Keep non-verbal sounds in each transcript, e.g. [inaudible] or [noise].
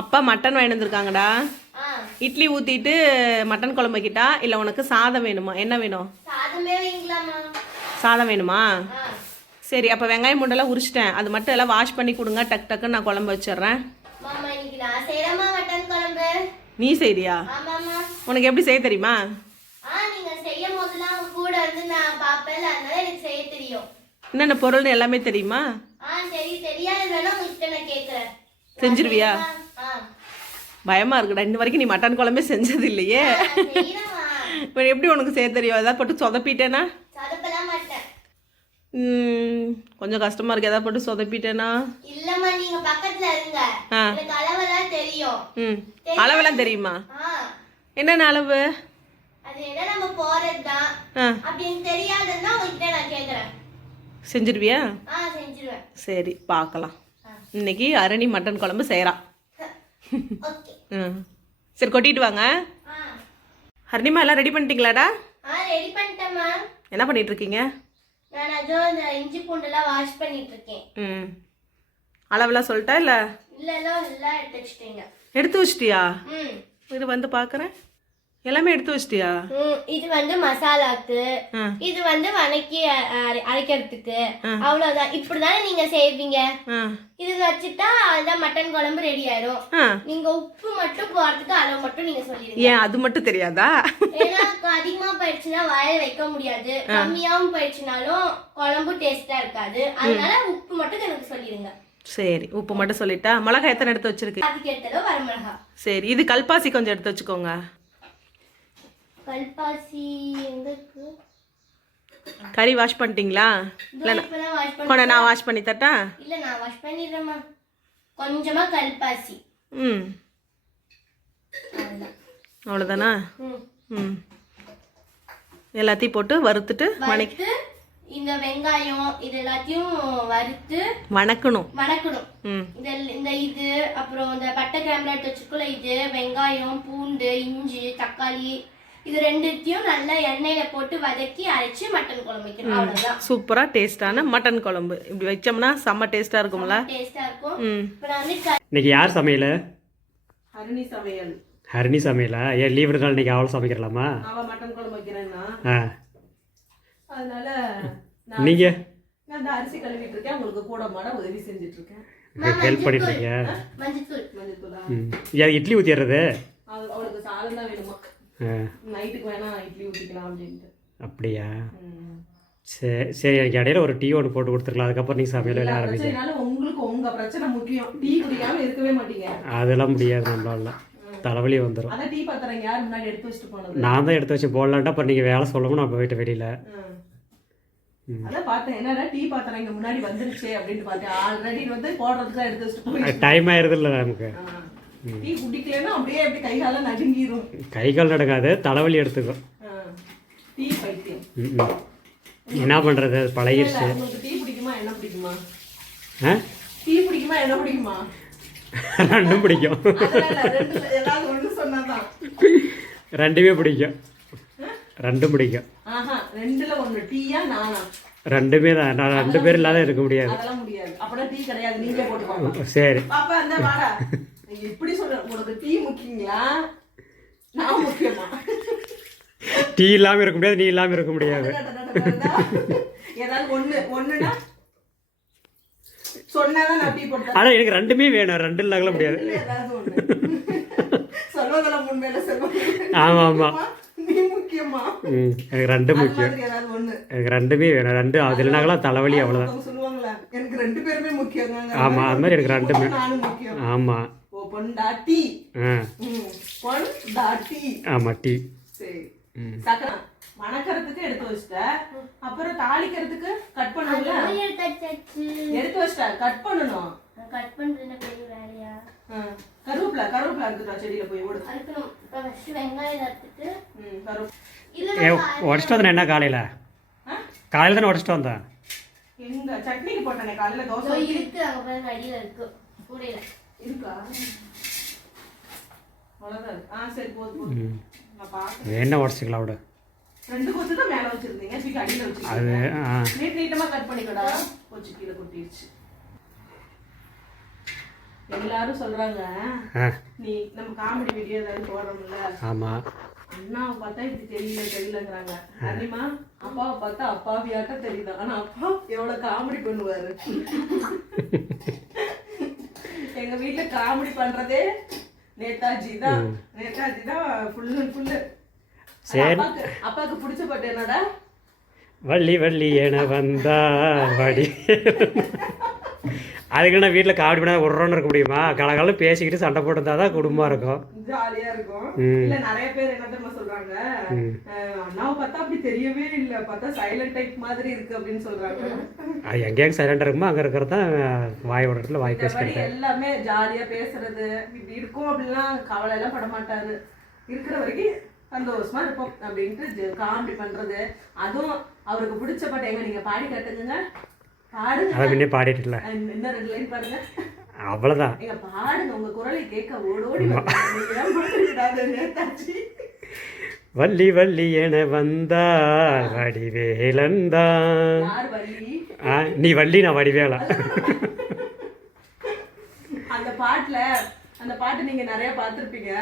அப்பா மட்டன் வாங்கிட்டு வந்திருக்காங்கடா. இட்லி ஊற்றிட்டு மட்டன் குழம்பு வைக்கிட்டா? இல்லை உனக்கு சாதம் வேணுமா? என்ன வேணும்? சாதமே வேணுமா? சரி அப்போ வெங்காயம் முண்டெல்லாம் உரிச்சிட்டேன். அது மட்டும் எல்லாம் வாஷ் பண்ணி கொடுங்க. டக் டக்குன்னு நான் குழம்பு வச்சிடுறேன். நீ செய்றியா? உனக்கு எப்படி செய்ய தெரியுமா? கூட இருந்து நான் பார்ப்பேன். அதனால எனக்கு செய்ய தெரியும். என்னென்ன பொருள்னு எல்லாமே தெரியுமா? செஞ்சிருவியா? பயமா இருக்குடா இன்ன வரைக்கும் நீ மட்டன் குழம்பே செஞ்சது இல்லையே இப்போ எப்படி உனக்கு செய்ய தெரியும்? ஏதாவது போட்டு சொதப்பிட்டேனா? கொஞ்சம் கஷ்டமா இருக்கு. ஏதாவது போட்டு சொதப்பிட்டேனா? இல்லம்மா நீங்க பக்கத்துல இருங்க. எனக்கு அளவெல்லாம் தெரியும். ம் அளவெல்லாம் தெரியுமா? என்னென்ன அளவு? அது என்ன நம்ம ஆ. அப்படின்னு தெரியாதுன்னா உங்ககிட்ட நான் கேக்குறேன். செஞ்சிருவியா? சரி பார்க்கலாம். இன்னைக்கு அரணி மட்டன் குழம்பு செய்கிறான் ம் சரி கொட்டிட்டு வாங்க. ஆ. ஹரணிமா எல்லாம் ரெடி பண்ணிட்டீங்களாடா? ஆ ரெடி பண்ணிட்டேம்மா என்ன பண்ணிட்டு இருக்கீங்க இஞ்சி பூண்டெல்லாம் வாஷ் பண்ணிட்டு இருக்கேன் ம். அளவெல்லாம் சொல்லிட்டா இல்லை? இல்ல எடுத்து வச்சிட்டியா? ம். இது வந்து பார்க்குறேன் எல்லாமே எடுத்து வச்சிட்டியா? இது வந்து மசாலாக்கு இது வந்து வணக்கி அரைக்கிறதுக்கு. அவ்வளவுதான். இப்படிதானே நீங்க செய்வீங்க? இது வச்சுட்டா அதான் மட்டன் குழம்பு ரெடி ஆயிடும் நீங்க உப்பு மட்டும் போறதுக்கு அளவு மட்டும் நீங்க சொல்லிடுங்க. ஏன் அது மட்டும் தெரியாதா? ஏன்னா அதிகமா போயிடுச்சுன்னா வாயில வைக்க முடியாது. கம்மியாவும் போயிடுச்சுனாலும் குழம்பு டேஸ்டா இருக்காது. அதனால உப்பு மட்டும் எனக்கு சொல்லிடுங்க. சரி உப்பு மட்டும் சொல்லிட்டா. மிளகாய் எத்தனை எடுத்து வச்சிருக்கு? அதுக்கு ஏத்தளவு வரமிளகா சரி இது கல்பாசி கொஞ்சம் எடுத்து வச்சுக்கோங்க. கல்பாசி எங்க இருக்கு? கறி வாஷ் பண்ணிட்டீங்களா? பண்ண கொண்ட நான் வாஷ் பண்ணி தட்டா இல்ல நான் வாஷ் பண்ணிடுறேம்மா. கொஞ்சமா கல்பாசி. ம். அவ்வளோதானா ம். ம். எல்லாத்தையும் போட்டு வறுத்துட்டு வணக்கி இந்த வெங்காயம் இது எல்லாத்தையும் வறுத்து வணக்கணும். வணக்கணும். ம். இந்த இந்த இது அப்புறம் இந்த பட்டை கிராம்பு எடுத்து வச்சுக்கல இது வெங்காயம் பூண்டு இஞ்சி தக்காளி இது ரெண்டுத்தையும் நல்லா எண்ணெயில போட்டு வதக்கி அரைச்சு மட்டன் குழம்பு வைக்கணும். அவ்வளவுதான். சூப்பராக டேஸ்டான மட்டன் குழம்பு. இப்படி வச்சோம்னா செம்ம டேஸ்ட்டாக இருக்கும்ல? டேஸ்டா இருக்கும். ம். இப்போ நான் வந்து க- இன்னைக்கு யார் சமையல்? அருணி சமையல். ஹரிணி சமையலா? ஏன் லீவ் இருந்தாலும் இன்னைக்கு அவள் சமைக்கிறலாமா அவள் மட்டன் குழம்பு வைக்கிறேன்னா. ஆ. அதனால நீங்கள் நான் இந்த அரிசி கழுவிட்டு இருக்கேன். உங்களுக்கு கூட மாட உதவி செஞ்சுட்டு இருக்கேன். ஹெல்ப் பண்ணிட்டு இருக்கீங்க மஞ்சத்தூள். மஞ்சத்தூளா? ம். ஏன் இட்லி ஊற்றிடுறது அவ- அவளுக்கு சாதம் தான் வேணுமா ஆ நைட்டுக்கு வேணா இட்லி ஊற்றிக்கலாம் அப்படின்ட்டு. அப்படியா. சரி சரி எனக்கு இடையில ஒரு டீ ஒன்று போட்டு கொடுத்துருக்கலாம். அதுக்கப்புறம் நீங்கள் சமையல் ஆரம்பிங்க. பிரச்சனைனாலும் உங்களுக்கு உங்க பிரச்சனை முக்கியம். டீ குடிக்காம இருக்கவே மாட்டீங்க. அதெல்லாம் முடியாது நம்மளால. தலைவலி வந்துடும் அதான் டீ பாத்திரம் யார் முன்னாடி எடுத்து வச்சுட்டு போனது? நான் தான் எடுத்து வச்சு போடலான்ட்டா அப்புறம் நீங்கள் வேலை சொல்லவும் நான் போயிட்டு வெளியில். டைம் ஆயிருது இல்லை நமக்கு. டீ குடிக்கலன்னா அப்படியே அப்படி கை காலம் நடுங்கிரும். கை கால் நடக்காது தலைவலி எடுத்துக்கும். டீ பைத்தியம். என்ன பழகிருச்சு. இல்ல, உங்களுக்கு டீ பிடிக்குமா என்ன பிடிக்குமா? டீ பிடிக்குமா என்ன பிடிக்குமா? ரெண்டும் பிடிக்கும். [laughs] ரெண்டுமே பிடிக்கும். ரெண்டும் பிடிக்கும். ரெண்டுமே தான். நான் ரெண்டு பேர் இல்லாத இருக்க முடியாது. சரி. இப்படி சொல்ற உனக்கு டீ முக்கியங்களா? நான் முக்கியமா? டீ இல்லாமல் இருக்க முடியாது நீ இல்லாமல் இருக்க முடியாது. ஏதாவது ஒண்ணு ஒண்ணுனா சொன்னாதான் நான் டீ போட்டேன். ஆனால் எனக்கு ரெண்டுமே வேணும் ரெண்டு இல்லாமலாம் முடியாது. சொல்வதெல்லாம் உண்மையில சொல்லுவாங்க [laughs] ஆமாம் ஆமாம் நீ முக்கியமா? ம் எனக்கு ரெண்டு முக்கியம். எனக்கு ரெண்டுமே வேணும் ரெண்டு அது இல்லைனாங்களாம் தலைவலி அவ்வளோதான் அவங்க சொல்லுவாங்களா எனக்கு ரெண்டு பேருமே முக்கியம் ஆமா, அது மாதிரி எனக்கு ரெண்டுமே. ஆமாம் பொண்டாட்டி. பொண்டாட்டி. ஆமாம் டீ. சரி. சக்கரம். மணக்கறதுக்கு எடுத்து வச்சிட்ட. அப்புறம் தாளிக்கிறதுக்கு கட் பண்ணணும்ல? எடுத்து வச்சிட்ட. கட் பண்ணணும். கட் பண்றது பெரிய வேலையா? ஆ. கருவேப்பிலை கருவேப்பிலை செடியில போய் ஓடு. அறுக்கணும். இப்போ ஃபர்ஸ்ட் வெங்காயம் அறுத்துட்டு ம் கரு இல்ல ஏ உடச்சிட்டு வந்தேன் என்ன காலையில்? ஆ? காலையில் தானே உடச்சிட்டு வந்தேன் எங்க சட்னிக்கு போட்டேனே காலையில தோசை இருக்கு அங்க பாருங்க அடியில இருக்கு. கூடையில. இருக்கா. ஆ சரி போதும் நான் என்ன உடச்சிக்கலாம் விட ரெண்டு கொத்து தான் மேல வச்சிருந்தீங்க. தூக்கி அடியில அது வச்சிருக்கீங்க ஆ. NEET நீட்டமா cut பண்ணிக்கடா. போச்சு கீழே கொட்டிடுச்சு எல்லாரும் சொல்றாங்க ஆ. நீ நம்ம காமெடி வீடியோ ஏதாவது போடுறோம்ல. ஆமாம் அண்ணாவை பார்த்தா இப்படி தெரியல தெரியலங்கிறாங்க. அனிமா அப்பாவை பார்த்தா அப்பாவியாட்ட தெரியுது. ஆனா அப்பா எவ்வளவு காமெடி பண்ணுவாரு? [laughs] எங்க வீட்டுல காமெடி பண்றதே நேதாஜி தான். நேதாஜி தான் ஃபுல் அண்ட் ஃபுல்லு சரி. அப்பாவுக்கு பிடிச்ச பாட்டு என்னடா? வள்ளி வள்ளி என வந்தா வடி. அதுக்கு நான் வீட்டில் காமெடி பண்ணால் உருன்னு இருக்க முடியுமா? கலகலம் பேசிக்கிட்டு சண்டை போட்டு தான் குடும்பம் இருக்கும். ஜாலியா இருக்கும். இல்ல நிறைய பேர் என்ன தெரியுமா. அஹ் அண்ணாவை பார்த்தா அப்படி தெரியவே இல்ல. பார்த்தா சைலண்ட் டைப் மாதிரி இருக்கு அப்படின்னு சொல்றாங்க. அது எங்கேயாங்க சைலண்டாக இருக்குமோ அங்கே இருக்கிறது தான் வாய் விடுறதுல வாய் பேசிக்கிறது எல்லாமே ஜாலியா பேசுறது. இப்படி இருக்கும் அப்படின்லாம் கவலை எல்லாம் பட மாட்டாரு. இருக்கிற வரைக்கும் சந்தோஷமா இருப்போம் அப்படின்ட்டு காமெடி பண்றது. அதுவும் அவருக்கு பிடிச்ச பாட்டு. எங்க நீங்க பாடி காட்டுங்க அதை முன்னே பாடிட்டுல அவ்வளோதான் வள்ளி வள்ளி என வந்தா வள்ளி? ஆ நீ வள்ளி நான் வடிவேலா. அந்த பாட்டுல அந்த பாட்டு நீங்க நிறைய பார்த்திருப்பீங்க.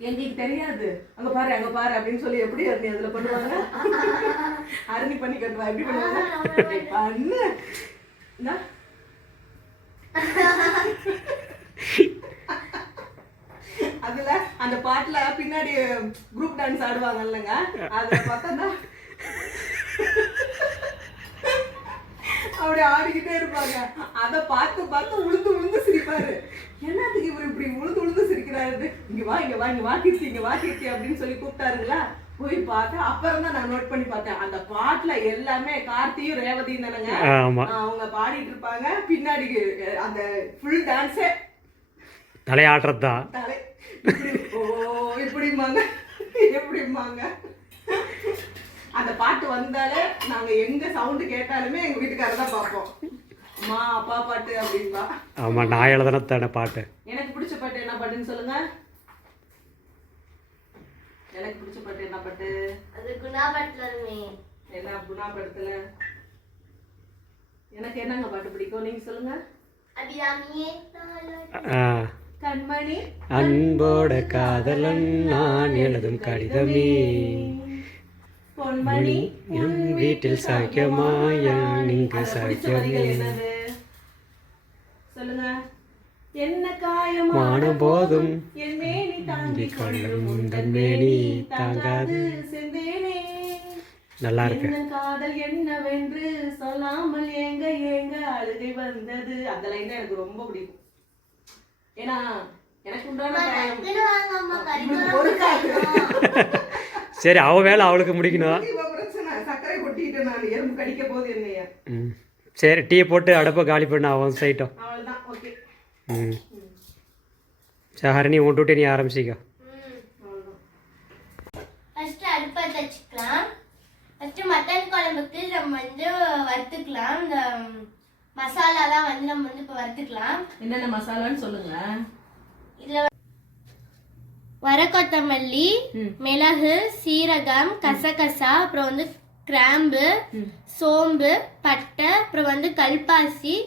எங்களுக்கு தெரியாது. அங்க பாரு அங்க பாரு அப்படின்னு சொல்லி எப்படி அருணி அதுல பண்ணுவாங்க? அருணி பண்ணி கட்டுவா எப்படி பண்ணுவாங்க? பண்ணு அதுல அந்த பாட்டுல பின்னாடி குரூப் டான்ஸ் ஆடுவாங்க இல்லைங்க? அதுல பார்த்தா அப்படி ஆடிக்கிட்டே இருப்பாங்க. அத பார்த்து பார்த்து உளுந்து உளுந்து சிரிப்பாரு. என்னத்துக்கு இவர் இப்படி உளுந்து சிரிக்கிறாரு இங்க வா இங்க வா இங்க வா கீர்த்தி இங்க வா கீர்த்தி அப்படின்னு சொல்லி கூப்பிட்டாருங்களா? போய் பார்த்தா அப்புறம் தான் நான் நோட் பண்ணி பார்த்தேன். அந்த பாட்டுல எல்லாமே கார்த்தியும் ரேவதியும் தானங்க? அவங்க பாடிட்டு இருப்பாங்க. பின்னாடி அந்த ஃபுல் டான்ஸே தலையாட்டுறது தான் தலை. ஓ இப்படிம்பாங்க. எப்படிம்பாங்க. அந்த பாட்டு வந்தாலே நாங்க எங்க சவுண்டு கேட்டாலுமே எங்க வீட்டுக்காரர் தான் பார்ப்போம். அம்மா அப்பா பாட்டு அப்படின்பா. ஆமாம் நான் எழுதுன தானே பாட்டு. எனக்கு பிடிச்ச பாட்டு என்ன பாட்டுன்னு சொல்லுங்க. எனக்கு பிடிச்ச பாட்டு என்ன பாட்டு? அது குணா படத்துல இருமே என்ன குணா படத்துல எனக்கு என்னங்க பாட்டு பிடிக்கும்? நீங்க சொல்லுங்க. கண்மணி அன்போட காதலன் நான் எழுதும் கடிதமே. பொன்மணி என் வீட்டில் சாக்கியமா என் இங்கு அதுல பிடிச்ச சாக்கியமே? சொல்லுங்க. என்ன காயமா வானம் போதும். என் மேனி தாங்கி கொள்ளும் உந்தன் மேனி தாங்காது. செந்தேனே. நல்லா இருக்கு. காதல் என்னவென்று சொல்லாமல் ஏங்க ஏங்க அழுகை வந்தது. அந்த லைன் தான் எனக்கு ரொம்ப பிடிக்கும். ஏன்னா எனக்கு உண்டான காயம். இவனுக்கு பொறுக்காது. சரி அவ வேலை அவளுக்கு முடிக்கணும். இவ பிரச்சனை. சர்க்கரை கொட்டிட்டு நான். எறும்பு கடிக்க போது என்னைய. ம். சரி டீ போட்டு அடுப்பை காலி பண்ண அவன் சைட்டும் ம். சரி ஹரணி உன் டூட்டி நீ ஆரம்பிச்சிக்க. ஃபர்ஸ்ட் அடுப்பை வச்சுக்கலாம். ஃபர்ஸ்ட் மட்டன் குழம்புக்கு நம்ம வந்து வறுத்துக்கலாம். இந்த மசாலாலாம் வந்து நம்ம வந்து இப்போ வறுத்துக்கலாம். என்னென்ன மசாலான்னு சொல்லுங்க இதுல வர கொத்தமல்லி. மிளகு சீரகம் கசகசா அப்புறம் வந்து கிராம்பு. சோம்பு பட்டை அப்புறம் வந்து கல்பாசி.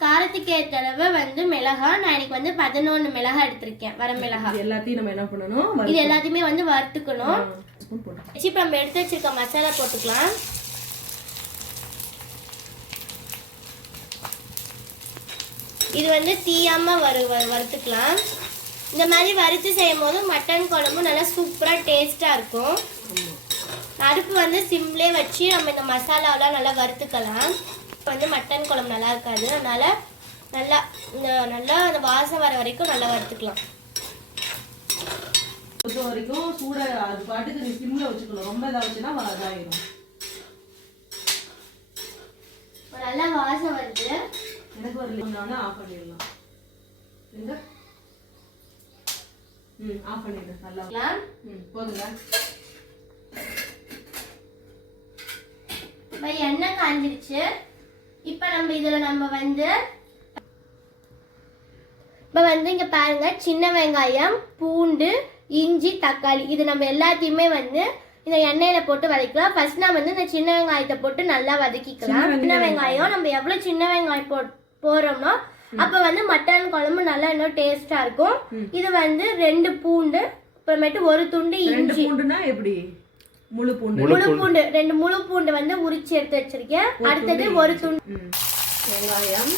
காரத்துக்கு ஏற்ற அளவு வந்து மிளகா. நான் இன்னைக்கு வந்து பதினொன்று மிளகா எடுத்திருக்கேன் வர மிளகா. எல்லாத்தையும் நம்ம என்ன பண்ணணும்? இது எல்லாத்தையுமே வந்து வறுத்துக்கணும். இப்போ நம்ம எடுத்து வச்சிருக்க மசாலா போட்டுக்கலாம். இது வந்து தீயாம வறு- வறுத்துக்கலாம். இந்த மாதிரி வறுத்து செய்யும் போது மட்டன் குழம்பு நல்லா சூப்பராக டேஸ்ட்டாக இருக்கும். அடுப்பு வந்து சிம்லே வச்சு நம்ம இந்த மசாலாவெலாம் நல்லா வறுத்துக்கலாம். வந்து மட்டன் குழம்பு நல்லா இருக்காது. அதனால நல்லா இந்த நல்லா அந்த வாசம் வர வரைக்கும் நல்லா வறுத்துக்கலாம். பொறுத்த வரைக்கும் சூட அது பாட்டுக்கு நீ சிம்ல வச்சுக்கணும். ரொம்ப இதாச்சுன்னா இதாயிரும். இப்போ நல்லா வாசம் வருது. எனக்கு ஒரு லிமிட்டான ஆஃப் பண்ணிடலாம். எங்க ம் ஆஃப் பண்ணிடு நல்லா வறுத்துக்கலாம். ம் போதுங்க இப்போ எண்ணெய் காஞ்சிருச்சு. இப்போ நம்ம இதில் நம்ம வந்து இப்போ வந்து இங்கே பாருங்க சின்ன வெங்காயம் பூண்டு இஞ்சி தக்காளி. இது நம்ம எல்லாத்தையுமே வந்து இந்த எண்ணெயில போட்டு வதக்கலாம். ஃபர்ஸ்ட் நான் வந்து இந்த சின்ன வெங்காயத்தை போட்டு நல்லா வதக்கிக்கலாம். சின்ன சின்ன வெங்காயம் நம்ம எவ்வளோ சின்ன வெங்காயம் போ போடுறோமோ அப்ப வந்து மட்டன் குழம்பு நல்லா இன்னும் டேஸ்டா இருக்கும். இது வந்து ரெண்டு பூண்டு அப்புறமேட்டு ஒரு துண்டு ரெண்டு இஞ்சி. பூண்டுனா எப்படி? முழு பூண்டு. முழு பூண்டு. ரெண்டு முழு பூண்டு வந்து உரிச்சு எடுத்து வச்சிருக்கேன். அடுத்தது ஒரு துண்டு. வெங்காயம்.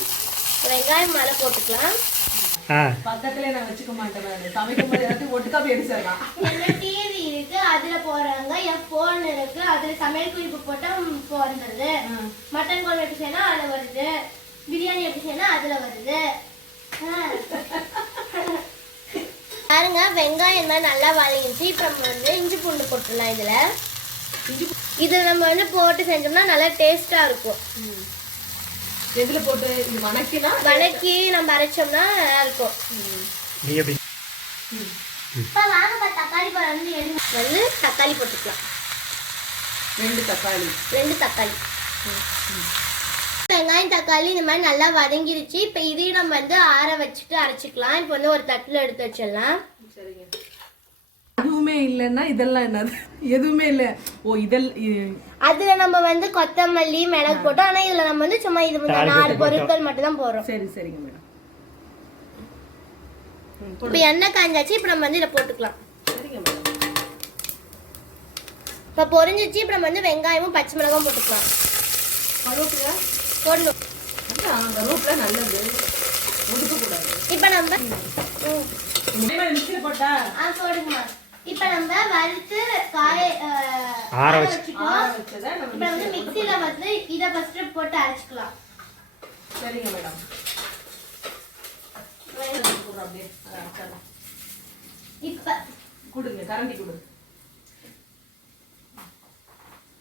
வெங்காயம் மேல போட்டுக்கலாம். பக்கத்துல நான் வச்சுக்க மாட்டேன். சமைக்கும் போது எல்லாத்தையும் ஒட்டுக்கா டிவி இருக்கு அதுல போடுறாங்க. என் போன் இருக்கு அதுல சமையல் குறிப்பு போட்டா வந்துருது மட்டன் குழம்பு செய்யணும் அதுல வருது. பிரியாணி எப்படி செய்யணும் அதுல வருது. [laughs] பாருங்க வெங்காயம் தான் நல்லா வதங்கிச்சு இப்போ நம்ம வந்து இஞ்சி பூண்டு போட்டுடலாம் இதுல. இது நம்ம வந்து போட்டு செஞ்சோம்னா நல்லா டேஸ்டா இருக்கும். எதுல போட்டு இது வணக்கினா? வதக்கி நம்ம அரைச்சோம்னா நல்லா இருக்கும். இப்போ வாங்க தக்காளி பழம் வந்து தக்காளி போட்டுக்கலாம். ரெண்டு தக்காளி. ரெண்டு தக்காளி. வெங்காயம் தக்காளி இந்த மாதிரி நல்லா வதங்கிருச்சு. இப்போ இதையும் நம்ம வந்து ஆற வச்சுட்டு அரைச்சிக்கலாம். இப்போ வந்து ஒரு தட்டில் எடுத்து வச்சிடலாம். சரிங்க. எதுவுமே இல்லைன்னா இதெல்லாம் என்னது? எதுவுமே இல்லை. ஓ இதெல் அதுல நம்ம வந்து கொத்தமல்லி மிளகு போட்டோம். ஆனா இதுல நம்ம வந்து சும்மா இது வந்து நாலு பொருட்கள் மட்டும் தான் போடுறோம். சரி சரிங்க மேடம். இப்போ எண்ணெய் காஞ்சாச்சு. இப்போ நம்ம வந்து இதை போட்டுக்கலாம். சரிங்க மேடம். இப்போ பொரிஞ்சிச்சு. இப்போ நம்ம வந்து வெங்காயமும் பச்சை மிளகாயும் போட்டுக்கலாம். கருவேப்பிலை? போடணும். கருவேப்பிலை நல்லது. ஒதுக்கக்கூடாது இப்போ நம்ம போட்டா ஆ போடுங்கம்மா. இப்போ நம்ம வறுத்து காய ஆற ஆற வச்சு. வச்சுட்டோம். ஆற வச்சதை நம்ம இப்போ வந்து மிக்ஸில வந்து இதை ஃபர்ஸ்ட் போட்டு அரைச்சிக்கலாம். சரிங்க மேடம். இப்போ கொடுங்க கரண்டி கொடு.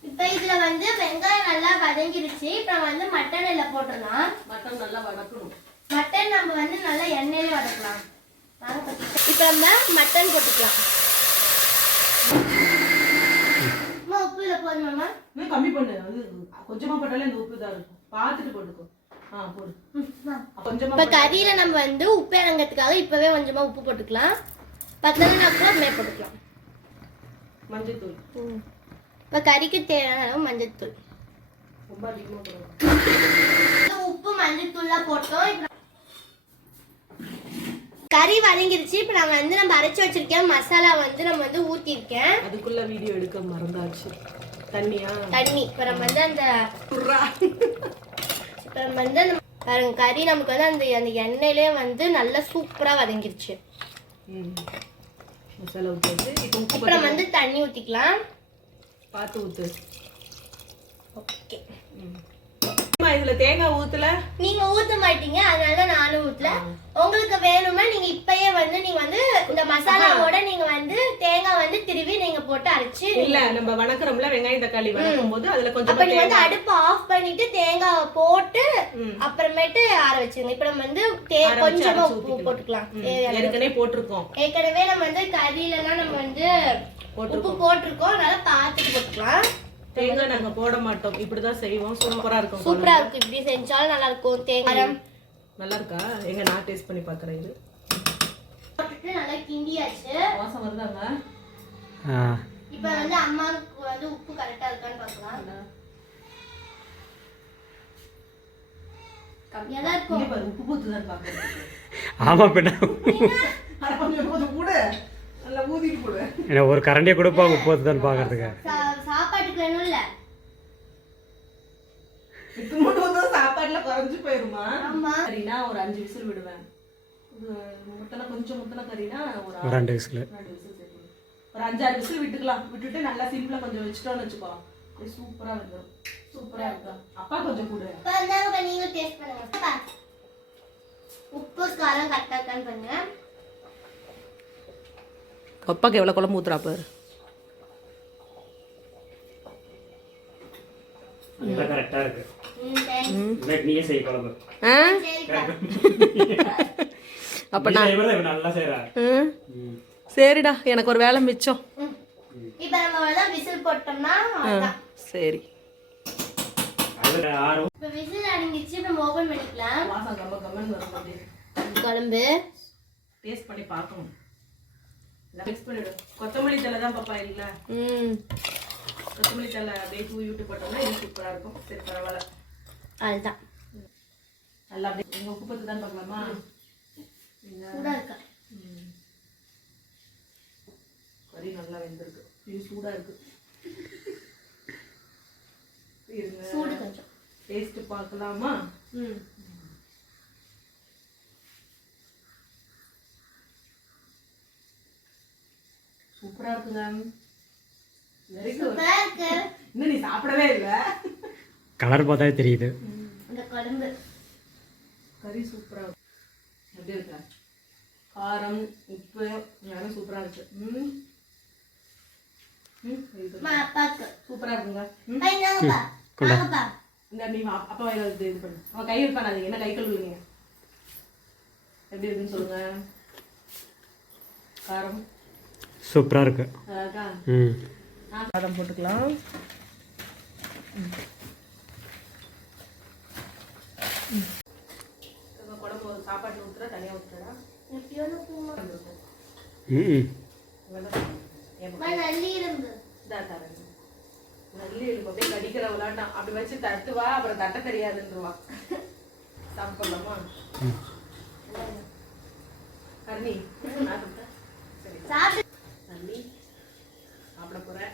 இப்போ இதுல வந்து வெங்காயம் நல்லா வதங்கிருச்சு. இப்போ வந்து மட்டன் இதுல போட்டுடலாம். மட்டன் நல்லா வதக்கணும். மட்டன் நம்ம வந்து நல்லா எண்ணெயிலே வதக்கலாம். இப்போ நம்ம மட்டன் போட்டுக்கலாம். உப்பு இதில் போதுமாம்மா இன்னும் கம்மி பண்ணு. அது கொஞ்சமா போட்டாலே இந்த உப்பு தான் இருக்கும். பார்த்துட்டு போட்டுக்கோ. ஆ போடு. கொஞ்சமா இப்போ கறியில நம்ம வந்து உப்பு இறங்கிறதுக்காக இப்போவே கொஞ்சமா உப்பு போட்டுக்கலாம். பத்தலன்னா கூட போட்டுக்கலாம். மஞ்சள் தூள் இப்போ கறிக்கு தேவையான அளவு மஞ்சள் தூள் ரொம்ப அதிகமா போடணும் உப்பு மஞ்சள் தூள்லாம் போட்டோம். கறி வதங்கிருச்சு. இப்போ நம்ம வந்து நம்ம அரைச்சு வச்சிருக்கேன் மசாலா வந்து நம்ம வந்து ஊத்திருக்கேன். அதுக்குள்ள வீடியோ எடுக்க மறந்தாச்சு. தண்ணியா? தண்ணி. இப்போ நம்ம வந்து அந்த இப்போ நம்ம வந்து அந்த பாருங்க கறி நமக்கு வந்து அந்த அந்த எண்ணெயிலே வந்து நல்லா சூப்பரா வதங்கிருச்சு. மசாலா ஊற்றி இப்போ நம்ம வந்து தண்ணி ஊத்திக்கலாம். பார்த்து ஊத்து. ஓகே இதுல தேங்காய் ஊத்துல? நீங்க ஊத்த மாட்டீங்க. அதனால ஊத்தல உங்களுக்கு வேணுமா நீங்க இப்பயே வந்து நீங்க வந்து இந்த மசாலாவோட நீங்க வந்து தேங்காய் வந்து திருவி நீங்க போட்டு அரைச்சு இல்ல நம்ம வணக்கறோம்ல வெங்காயம் தக்காளி வணக்கும் போது அதுல கொஞ்சம் அப்ப நீங்க வந்து அடுப்பு ஆஃப் பண்ணிட்டு தேங்காய் போட்டு. அப்புறமேட்டு ஆற வச்சிருங்க. இப்ப நம்ம வந்து கொஞ்சமா உப்பு. போட்டுக்கலாம். ஏற்கனவே போட்டிருக்கோம். ஏற்கனவே நம்ம வந்து கறியில எல்லாம் நம்ம வந்து உப்பு போட்டிருக்கோம். அதனால பார்த்துட்டு போட்டுக்கலாம். தேங்காய் நாங்க போட மாட்டோம். இப்படிதான் செய்வோம். சூப்பரா இருக்கும் சூப்பரா இருக்கும். இப்படி செஞ்சாலும் நல்லா இருக்கும். தேங்காய் நல்லா இருக்கா எங்க நான் டேஸ்ட் பண்ணி பாக்குறேன் இது நல்லா கிண்டியாச்சு. வாசம் வருதாங்க இப்ப வந்து அம்மாவுக்கு வந்து உப்பு கரெக்டா இருக்கான்னு பார்க்கலாம் கம்மியா தான் இருக்கும். இங்க பாரு உப்பு பூத்துதான் பாக்குறேன் ஆமாம் பின்ன என்ன ஒரு கரண்டியை கொடுப்பாங்க உப்பு தான் பார்க்கறதுக்கு சாப்பாட்டுக்கு வேணும் இல்ல சாப்பாடுல குறைஞ்சு போயிருமா? ஆமா. கறினா ஒரு அஞ்சு விசில் விடுவேன். முத்தனை கொஞ்சம் முத்தனை கறினா ஒரு ரெண்டு விசில். ரெண்டு விசில் ஒரு அஞ்சாறு விசில் விட்டுக்கலாம். விட்டுட்டு நல்லா சிம்பிளா கொஞ்சம் வச்சுட்டோம்னு வச்சுக்கோ. இது சூப்பரா வந்துடும் சூப்பரா இருக்கும். அப்பா கொஞ்சம் கூட. நீங்களும் டேஸ்ட் பண்ணுங்க. உப்பு காரம் கரெக்டா இருக்கான்னு பண்ணுங்க அப்பாக்கு எவ்வளவு குழம்பு ஊத்துறா பாரு. இருக்கு. நீயே குழம்பு. அப்ப நல்லா சரிடா எனக்கு ஒரு வேலை மிச்சம். ம். இப்ப நம்ம வந்து விசில் போட்டோம்னா. சரி. இப்ப விசில் அடங்கிச்சு இப்ப நம்ம ஓபன் பண்ணிக்கலாம். வாசம் கம்ம கம்மன்னு வரும் அப்படியே குழம்பு? டேஸ்ட் பண்ணி பார்க்கணும். மிக்ஸ் பண்ணிவிடு. கொத்தமல்லி தலை தான் பாப்பா இல்ல? ம். கொத்தமல்லி தலை அப்படியே தூவி விட்டு போட்டோம்னா இது சூப்பரா இருக்கும். சரி பரவாயில்ல. அதுதான் நல்லா அப்படியே எங்க உப்பு பத்து தான் பார்க்கலாமா இங்க சூடா இருக்கா. கறி நல்லா வெந்திருக்கு. இது சூடா இருக்கு. சூடு கொஞ்சம். டேஸ்ட் பார்க்கலாமா? ம். சூப்பரா இருக்குங்க வெரி குட் சூப்பரா இருக்கு இன்னும் நீ சாப்பிடவே இல்லை. கலர் பார்த்தாலே தெரியுது. இந்த குழம்பு. கறி சூப்பரா இருக்கு. எப்படி இருக்கா? காரம் உப்பு எல்லாமே சூப்பரா இருக்கு. ம். சூப்பரா இருக்குங்க. இந்த நீ அப்பா வாயில இது இது பண்ணு. அவன் கை யூஸ் பண்ணாதீங்க. என்ன கை கழுவுங்க எப்படி இருக்குன்னு சொல்லுங்க. காரம். சூப்பராக இருக்கு. ம். சாதம் போட்டுக்கலாம். குழம்பு ஒரு சாப்பாட்டில் ஊற்றுறா தனியாக ஊற்றுறா நல்லி எலும்பு அப்படியே கடிக்கிற விளாண்டான் அப்படி வச்சு தட்டுவா அப்புறம் தட்ட தெரியாதுன்றவா. சாப்பிடலாமா? கர்ணி சாப்பிட போறேன்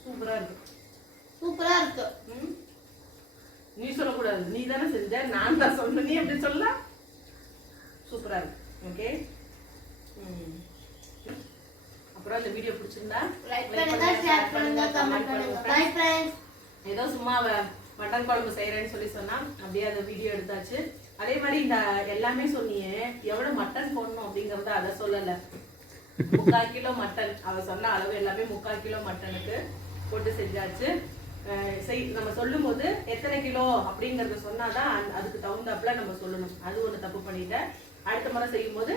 சூப்பரா இருக்கு சூப்பரா இருக்கு ம்? நீ சொல்லக்கூடாது நீ தானே செஞ்ச நான் தான் சொன்னேன் நீ எப்படி சொல்ல? சூப்பரா இருக்கு. ஓகே அப்புறம் இந்த வீடியோ பிடிச்சிருந்தா லைக் பண்ணுங்க ஷேர் பண்ணுங்க கமெண்ட் பண்ணுங்க பை ஏதோ சும்மா மட்டன் குழம்பு செய்யறேன்னு சொல்லி சொன்னா அப்படியே அந்த வீடியோ எடுத்தாச்சு. அதே மாதிரி இந்த எல்லாமே சொன்னியே எவ்வளவு மட்டன் போடணும் அப்படிங்கறத அதை சொல்லல. முக்கால் கிலோ மட்டன் அவ சொன்ன அளவு எல்லாமே முக்கால் கிலோ மட்டனுக்கு போட்டு செஞ்சாச்சு. செய் நம்ம சொல்லும் போது எத்தனை கிலோ அப்படிங்கறத சொன்னாதான் அதுக்கு தகுந்தாப்புல நம்ம சொல்லணும். அது ஒண்ணு தப்பு பண்ணிட்டேன் அடுத்த முறை செய்யும் போது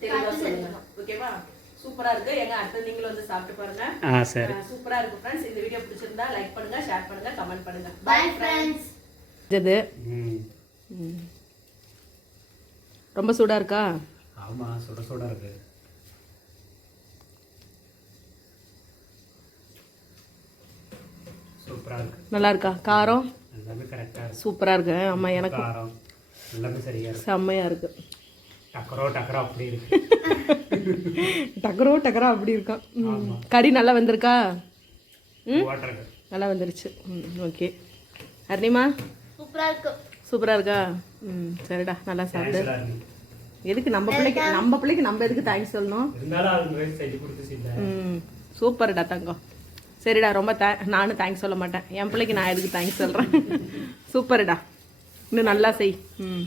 தெளிவா சொல்லுங்க. ஓகேவா சூப்பரா இருக்கு. எங்க அடுத்து நீங்களும் வந்து சாப்பிட்டு பாருங்க. ஆ சரி. அஹ் சூப்பரா இருக்கு ஃப்ரெண்ட்ஸ் இந்த வீடியோ பிடிச்சிருந்தா லைக் பண்ணுங்க ஷேர் பண்ணுங்க கமெண்ட் பண்ணுங்க. பை ஃப்ரெண்ட்ஸ் இது. ம். ரொம்ப சூடா இருக்கா? ஆமாம் சுட சுட இருக்கு. சூப்பராக இருக்கு. நல்லா இருக்கா காரம்? எல்லாமே கரெக்டாக இருக்கு. சூப்பரா இருக்கு. ஆமா எனக்கு காரம் எல்லாமே சரியாக இருக்கு. செம்மையா இருக்கு. டக்கரோ டக்கரோ அப்படி இருக்கு. [laughs] டக்கரோ டக்கரா அப்படி இருக்கான் ம். கறி நல்லா வந்திருக்கா? வாட்டர் இருக்கு. நல்லா வந்துருச்சு. ம் ஓகே. அருணிமா? சூப்பரா இருக்கு. சூப்பரா இருக்கா? ம் சரிடா. நல்லா சாப்பிடு. எதுக்கு நம்ம பிள்ளைக்கு நம்ம பிள்ளைக்கு நம்ம எதுக்கு தேங்க்ஸ் சொல்லணும்? ம் சூப்பர்டா தங்கம். சரிடா ரொம்ப தே நானும் தேங்க்ஸ் சொல்ல மாட்டேன். என் பிள்ளைக்கு நான் எதுக்கு தேங்க்ஸ் சொல்கிறேன் [laughs] சூப்பர்டா. இன்னும் நல்லா செய். ம்.